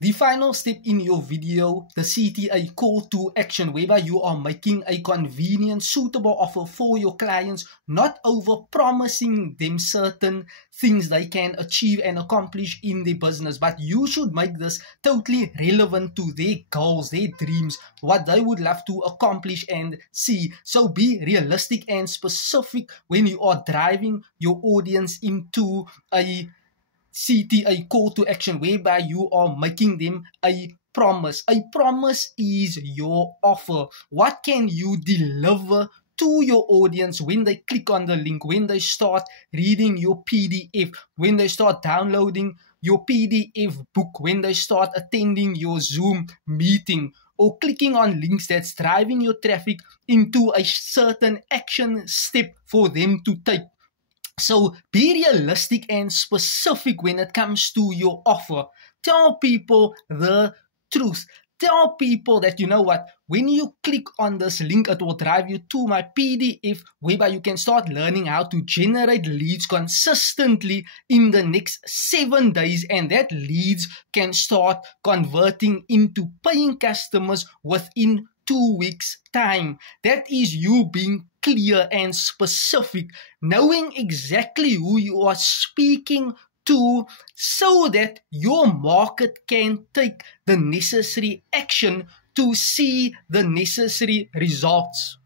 The final step in your video, the CTA call to action, whereby you are making a convenient, suitable offer for your clients, not over promising them certain things they can achieve and accomplish in their business, but you should make this totally relevant to their goals, their dreams, what they would love to accomplish and see. So be realistic and specific when you are driving your audience into a CTA call to action, whereby you are making them a promise. A promise is your offer. What can you deliver to your audience when they click on the link, when they start reading your PDF, when they start downloading your PDF book, when they start attending your Zoom meeting, or clicking on links that's driving your traffic into a certain action step for them to take. So be realistic and specific when it comes to your offer. Tell people the truth. Tell people that, you know what, when you click on this link, it will drive you to my PDF, whereby you can start learning how to generate leads consistently in the next 7 days, and that leads can start converting into paying customers within 2 weeks' time. That is you being clear and specific, knowing exactly who you are speaking to, so that your market can take the necessary action to see the necessary results.